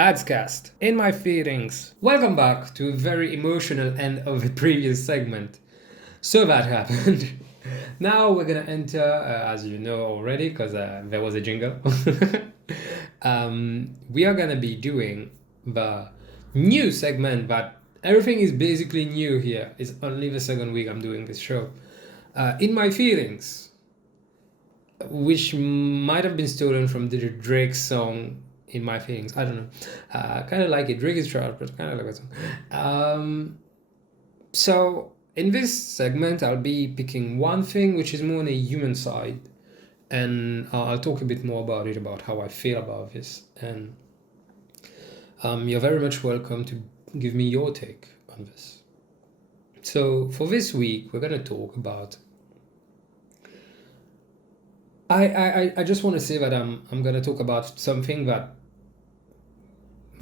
Adscast, in my feelings. Welcome back to a very emotional end of the previous segment. So that happened. Now we're gonna enter, as you know already, because there was a jingle. We are gonna be doing the new segment that everything is basically new here. It's only the second week I'm doing this show. In my feelings, which might have been stolen from the Drake song In My Feelings. I don't know. Kind of like it. Drake is trash, but kind of like that song. So in this segment, I'll be picking one thing which is more on a human side, and I'll talk a bit more about it, about how I feel about this. And you're very much welcome to give me your take on this. So for this week, we're gonna talk about. I just want to say that I'm gonna talk about something that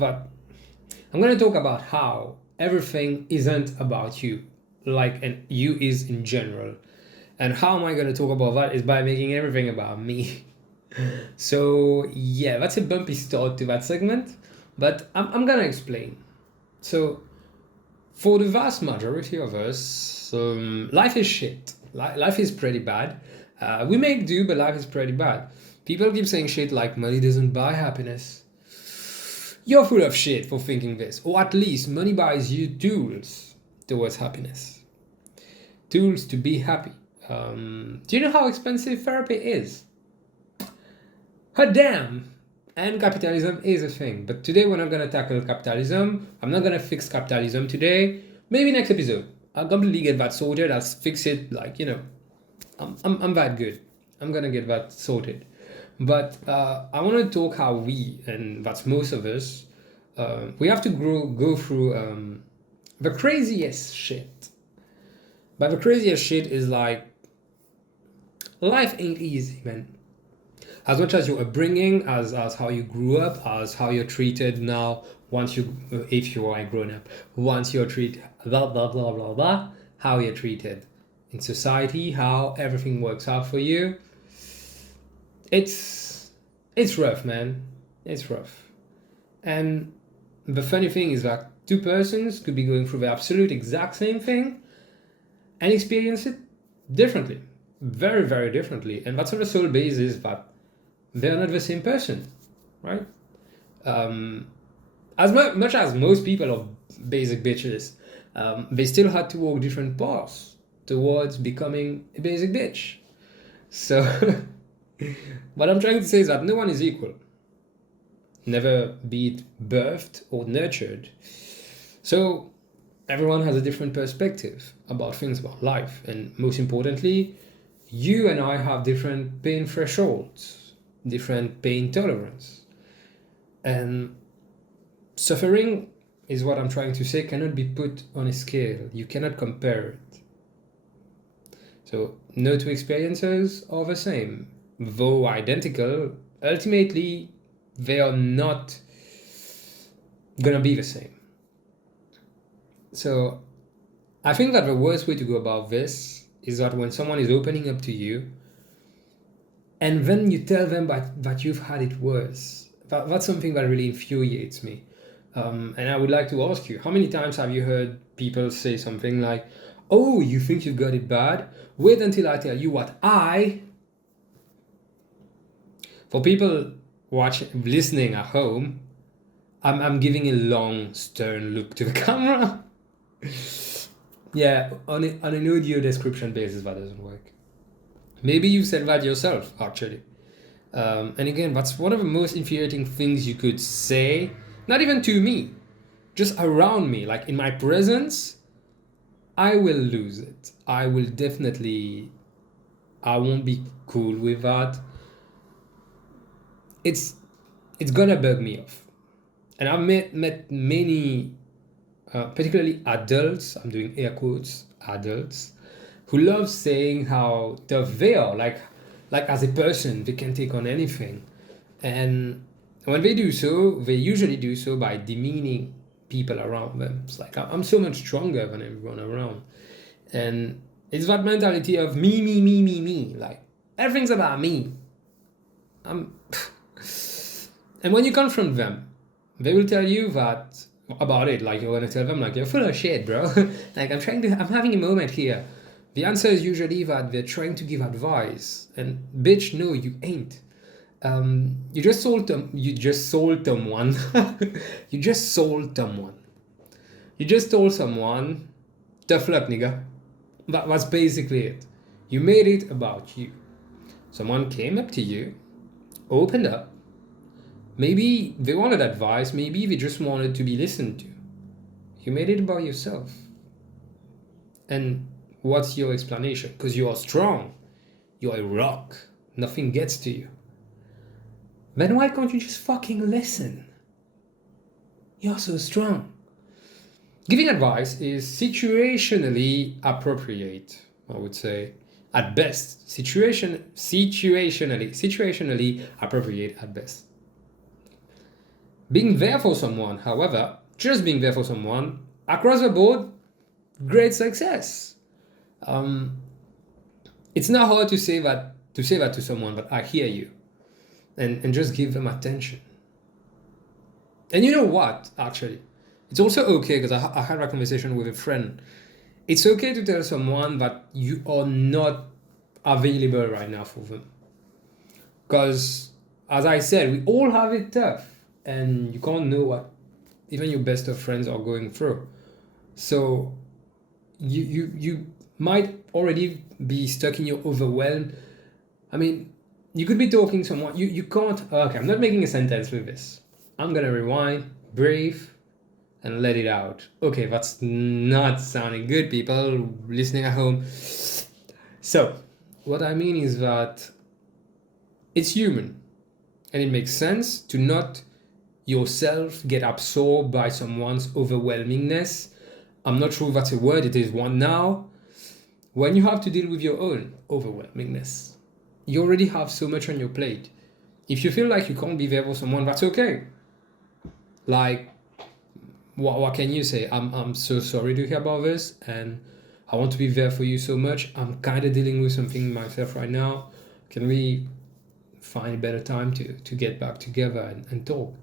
I'm gonna talk about how everything isn't about you, like, and you is in general. And how am I gonna talk about that is by making everything about me. So yeah, that's a bumpy start to that segment, but I'm gonna explain. So for the vast majority of us, life is shit. Life is pretty bad. We make do, but life is pretty bad. People keep saying shit like money doesn't buy happiness. You're full of shit for thinking this. Or at least money buys you tools towards happiness. Tools to be happy. Do you know how expensive therapy is? Damn! And capitalism is a thing. But today we're not going to tackle capitalism. I'm not going to fix capitalism today. Maybe next episode. I'll completely get that sorted. I'll fix it, like, you know. I'm that good. I'm going to get that sorted. But I want to talk how we, and that's most of us, we have to go through the craziest shit. But the craziest shit is like, life ain't easy, man. As much as your upbringing, as how you grew up, as how you're treated now, if you are a grown up, once you're treated, blah, blah, blah, blah, blah, how you're treated in society, how everything works out for you. It's rough, man. It's rough. And the funny thing is that two persons could be going through the absolute exact same thing and experience it differently. Very, very differently. And that's on the sole basis that they're not the same person, right? As much as most people are basic bitches, they still had to walk different paths towards becoming a basic bitch. So what I'm trying to say is that no one is equal. Never be it birthed or nurtured. So everyone has a different perspective about things, about life. And most importantly, you and I have different pain thresholds, different pain tolerance. And suffering is what I'm trying to say, cannot be put on a scale. You cannot compare it. So no two experiences are the same. Though identical, ultimately they are not gonna be the same. So I think that the worst way to go about this is that when someone is opening up to you and then you tell them that you've had it worse, that's something that really infuriates me. And I would like to ask you, how many times have you heard people say something like, oh, you think you got it bad? Wait until I tell you what For people listening at home, I'm giving a long, stern look to the camera. Yeah, on an audio description basis, that doesn't work. Maybe you said that yourself, actually. And again, that's one of the most infuriating things you could say, not even to me, just around me, like in my presence. I will lose it. I won't be cool with that. It's gonna bug me off. And I've met many, particularly adults, I'm doing air quotes, adults, who love saying how tough they are, like as a person, they can take on anything. And when they do so, they usually do so by demeaning people around them. It's like, I'm so much stronger than everyone around. And it's that mentality of me, like everything's about me. And when you confront them, they will tell you that about it, like you're gonna tell them like you're full of shit, bro. Like I'm having a moment here. The answer is usually that they're trying to give advice, and bitch, no, you ain't. You just sold them. You just sold someone. You just sold someone. You just told someone, tough luck, nigga. That's basically it. You made it about you. Someone came up to you, opened up. Maybe they wanted advice, maybe they just wanted to be listened to. You made it about yourself. And what's your explanation? Because you are strong. You're a rock. Nothing gets to you. Then why can't you just fucking listen? You're so strong. Giving advice is situationally appropriate, I would say. At best. Situationally appropriate at best. Being there for someone, however, just being there for someone, across the board, great success. It's not hard to say that to someone, but I hear you. And just give them attention. And you know what, actually? It's also okay, because I had a conversation with a friend. It's okay to tell someone that you are not available right now for them. Because, as I said, we all have it tough. And you can't know what even your best of friends are going through. So you might already be stuck in your overwhelm. I mean, you could be talking to someone. You can't. Okay, I'm not making a sentence with this. I'm gonna rewind, breathe, and let it out. Okay, that's not sounding good, people listening at home. So, what I mean is that it's human, and it makes sense to not yourself get absorbed by someone's overwhelmingness. I'm not sure if that's a word, it is one now. When you have to deal with your own overwhelmingness, you already have so much on your plate. If you feel like you can't be there for someone, that's okay. Like, what can you say? I'm so sorry to hear about this, and I want to be there for you so much. I'm kind of dealing with something myself right now. Can we find a better time to get back together and talk?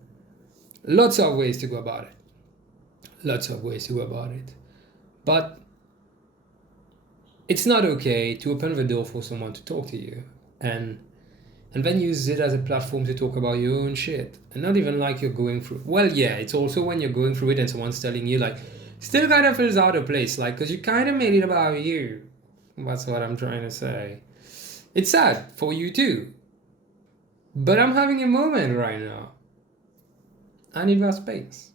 Lots of ways to go about it. But it's not okay to open the door for someone to talk to you and then use it as a platform to talk about your own shit. And not even like you're going through. Well, yeah, it's also when you're going through it and someone's telling you, like, still kind of feels out of place, like, because you kind of made it about you. That's what I'm trying to say. It's sad for you too. But I'm having a moment right now. I need that space.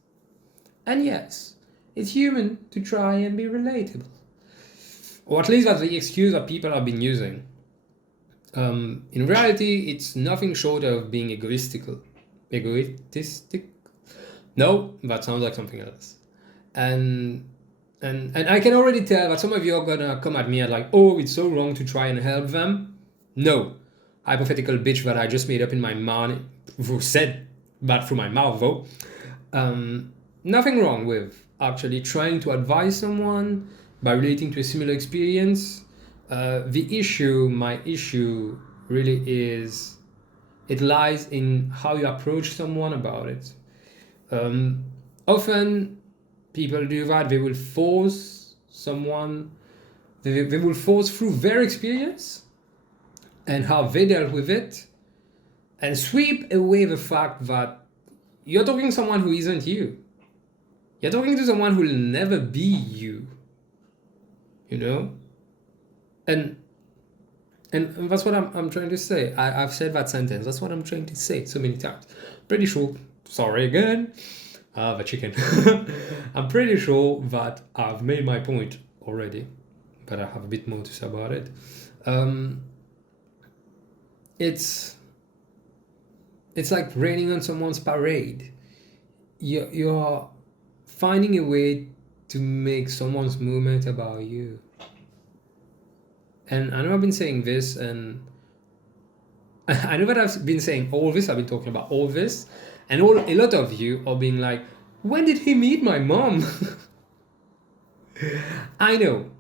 And yes, it's human to try and be relatable. Or at least that's the excuse that people have been using. In reality, it's nothing short of being egoistical. Egoistic? No, that sounds like something else. And I can already tell that some of you are gonna come at me and like, oh, it's so wrong to try and help them. No. Hypothetical bitch that I just made up in my mind, who said that through my mouth though. Nothing wrong with actually trying to advise someone by relating to a similar experience. My issue really is, it lies in how you approach someone about it. Often people do that. They will force someone, they will force through their experience and how they dealt with it, and sweep away the fact that you're talking to someone who isn't you. You're talking to someone who will never be you. You know? And that's what I'm trying to say. I've said that sentence. That's what I'm trying to say so many times. Pretty sure, sorry again, the chicken. I'm pretty sure that I've made my point already, but I have a bit more to say about it. It's like raining on someone's parade. You're finding a way to make someone's movement about you. And I know I've been saying this, and I know that I've been saying all this, I've been talking about all this, and a lot of you are being like, when did he meet my mom? I know.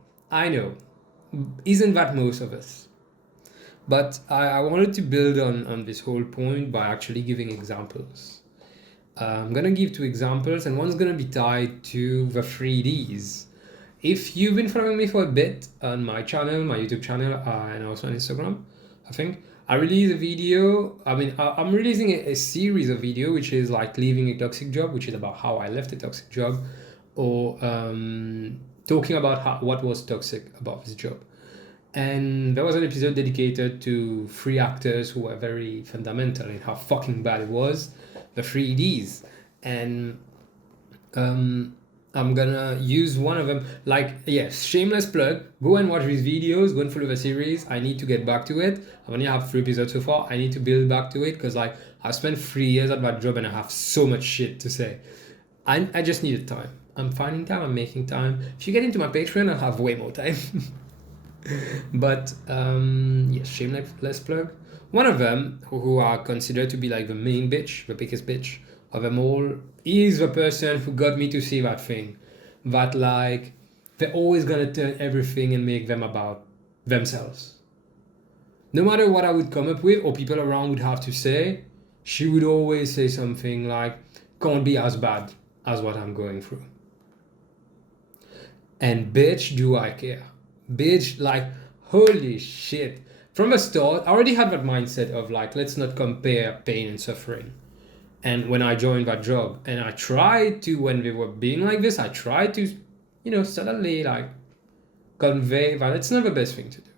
Isn't that most of us? But I wanted to build on this whole point by actually giving examples. I'm gonna give 2 examples, and one's gonna be tied to the 3Ds. If you've been following me for a bit on my channel, my YouTube channel, and also on Instagram, I think I release a video. I'm releasing a series of video, which is like leaving a toxic job, which is about how I left a toxic job, or talking about what was toxic about this job. And there was an episode dedicated to 3 actors who were very fundamental in how fucking bad it was, the 3Ds. And I'm gonna use one of them. Like, yes, shameless plug. Go and watch these videos. Go and follow the series. I need to get back to it. I only have 3 episodes so far. I need to build back to it because like I spent 3 years at that job and I have so much shit to say. I just needed time. I'm finding time. I'm making time. If you get into my Patreon, I'll have way more time. But yes, shameless plug. One of them, who are considered to be like the main bitch, the biggest bitch of them all, is the person who got me to see that thing, that like they're always gonna turn everything and make them about themselves. No matter what I would come up with or people around would have to say, she would always say something like, can't be as bad as what I'm going through. And bitch, do I care. Bitch, like, holy shit. From the start, I already had that mindset of like, let's not compare pain and suffering. And when I joined that job, and I tried to, when they were being like this, I tried to, suddenly like convey that it's not the best thing to do.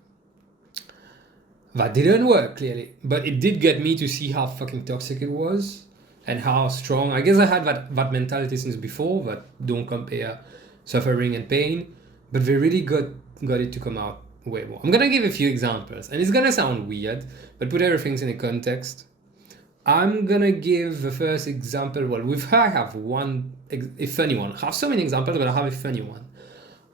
That didn't work, clearly. But it did get me to see how fucking toxic it was and how strong. I guess I had that mentality since before, that don't compare suffering and pain. But they really got it to come out way more. I'm gonna give a few examples, and it's gonna sound weird, but put everything in a context. I'm gonna give the first example. Well, with her, I have a funny one. I have so many examples, but I have a funny one.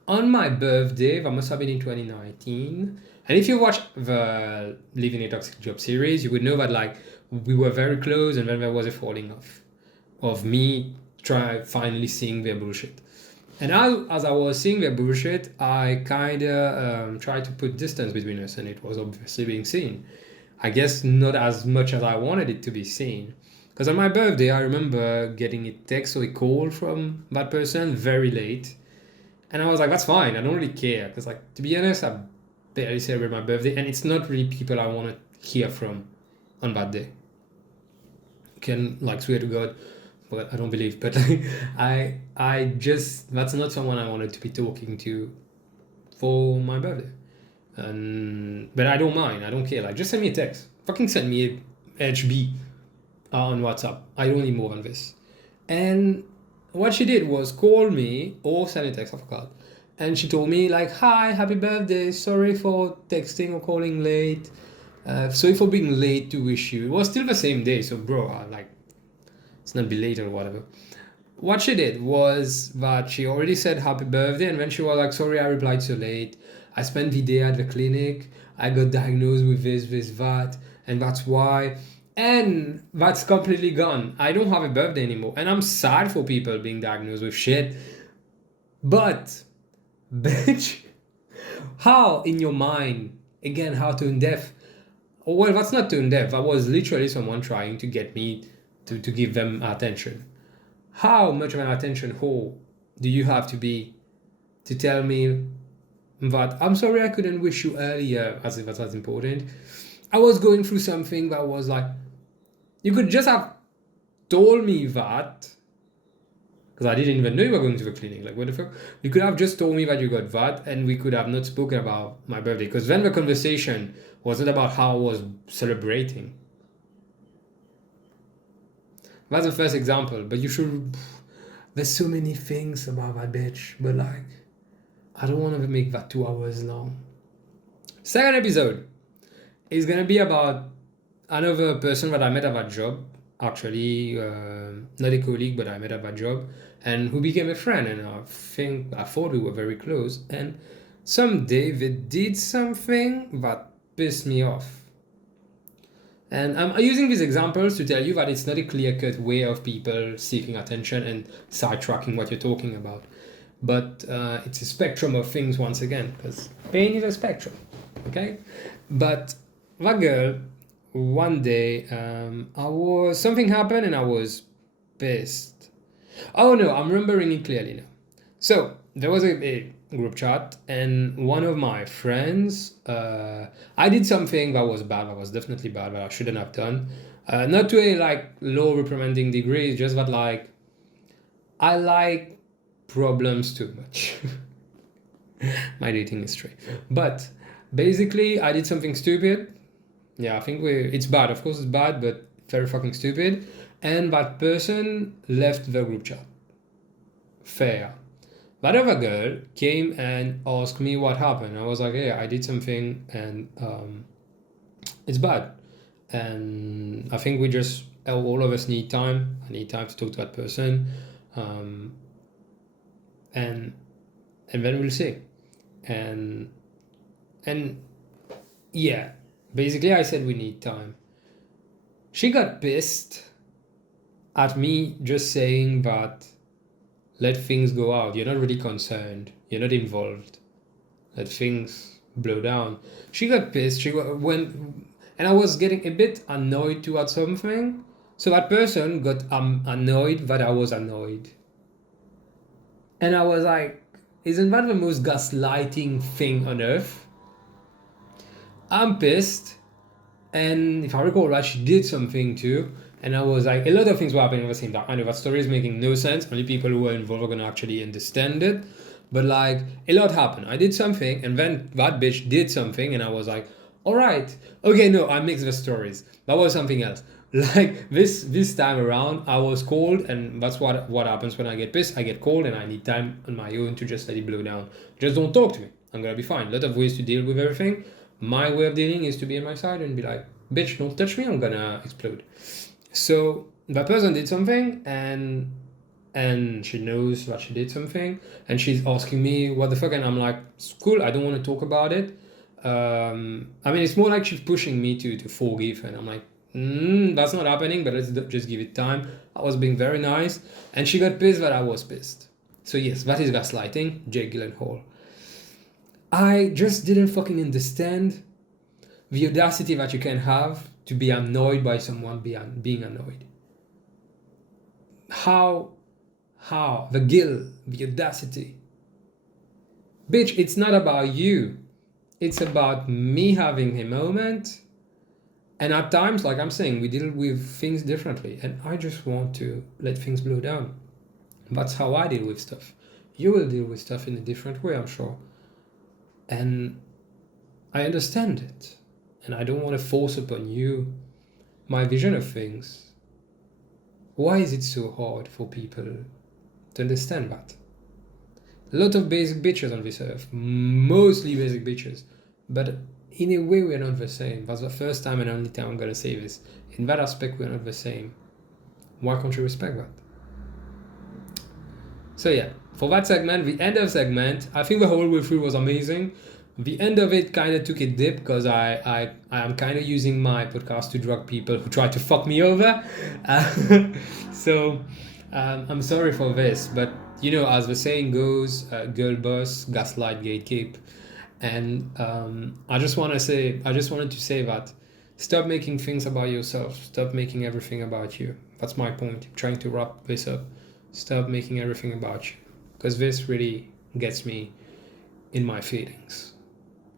On my birthday, that must have been in 2019. And if you watch the Living a Toxic Job series, you would know that we were very close, and then there was a falling off of me finally seeing their bullshit. And as I was seeing their bullshit, I kind of tried to put distance between us, and it was obviously being seen. I guess not as much as I wanted it to be seen. Because on my birthday, I remember getting a text or a call from that person very late. And I was like, that's fine. I don't really care. Because, to be honest, I barely celebrate my birthday. And it's not really people I want to hear from on that day. Can, swear to God. But I don't believe. But I just, that's not someone I wanted to be talking to for my birthday. But I don't mind. I don't care. Just send me a text. Fucking send me a HB on WhatsApp. I don't need more than this. And what she did was call me or send a text. I forgot. And she told me hi, happy birthday. Sorry for texting or calling late. Sorry for being late to wish you. It was still the same day. So bro, it's not belated or whatever. What she did was that she already said happy birthday. And then she was sorry, I replied so late. I spent the day at the clinic. I got diagnosed with this, that, and that's why. And that's completely gone. I don't have a birthday anymore. And I'm sad for people being diagnosed with shit. But, bitch, how in your mind, again, how tone deaf? Oh, well, that's not tone deaf. That was literally someone trying to get me to give them attention. How much of an attention whore do you have to be to tell me that I'm sorry I couldn't wish you earlier, as if that's important. I was going through something that was you could just have told me that, because I didn't even know you were going to the clinic. What the fuck? You could have just told me that you got that, and we could have not spoken about my birthday, because then the conversation wasn't about how I was celebrating. That's the first example, but you should. There's so many things about that bitch, but I don't want to make that 2 hours long. Second episode is going to be about another person that I met at that job. Actually, not a colleague, but I met at that job. And who became a friend. And I thought we were very close. And someday they did something that pissed me off. And I'm using these examples to tell you that it's not a clear-cut way of people seeking attention and sidetracking what you're talking about. But it's a spectrum of things once again, because pain is a spectrum, okay? But that girl, one day, something happened and I was pissed. Oh no, I'm remembering it clearly now. So there was a group chat, and one of my friends, I did something that was bad, that was definitely bad, that I shouldn't have done. Not to a like low reprimanding degree, just that like I like problems too much. My dating history. But basically, I did something stupid. Yeah, I think it's bad. Of course, it's bad, but very fucking stupid. And that person left the group chat. Fair. That other girl came and asked me what happened. I was like, hey, I did something and it's bad. And I think we just, all of us need time. I need time to talk to that person. Um, and then we'll see. And yeah, basically I said we need time. She got pissed at me just saying that let things go out. You're not really concerned. You're not involved. Let things blow down. She got pissed. And I was getting a bit annoyed towards something. So that person got annoyed that I was annoyed. And I was like, isn't that the most gaslighting thing on earth? I'm pissed. And if I recall right, she did something too. And I was like, a lot of things were happening at the same time. I know that story is making no sense. Only people who were involved are going to actually understand it. But like, a lot happened. I did something, and then that bitch did something, and I was like, all right. Okay, no, I mixed the stories. That was something else. Like, this time around, I was cold, and that's what happens when I get pissed. I get cold, and I need time on my own to just let it blow down. Just don't talk to me. I'm going to be fine. A lot of ways to deal with everything. My way of dealing is to be on my side and be like, bitch, don't touch me, I'm gonna explode. So that person did something, and she knows that she did something, and she's asking me what the fuck, and I'm like, it's cool, I don't want to talk about it. I mean, it's more like she's pushing me to forgive, and I'm like, that's not happening, but let's just give it time. I was being very nice, and she got pissed that I was pissed. So yes, that is gaslighting, Jake Gyllenhaal. I just didn't fucking understand the audacity that you can have to be annoyed by someone being annoyed. How? The guilt, the audacity. Bitch, it's not about you. It's about me having a moment. And at times, like I'm saying, we deal with things differently. And I just want to let things blow down. That's how I deal with stuff. You will deal with stuff in a different way, I'm sure. And I understand it. And I don't want to force upon you my vision of things. Why is it so hard for people to understand that? A lot of basic bitches on this earth, mostly basic bitches, but in a way we're not the same. That's the first time and only time I'm gonna say this. In that aspect, we're not the same. Why can't you respect that? So yeah, for that segment, the end of segment, I think the whole way through was amazing. The end of it kind of took a dip because I am kind of using my podcast to drug people who try to fuck me over. So I'm sorry for this, but you know, as the saying goes, girl boss, gaslight, gatekeep. And I just wanted to say that stop making things about yourself. Stop making everything about you. That's my point. I'm trying to wrap this up. Stop making everything about you, because this really gets me in my feelings.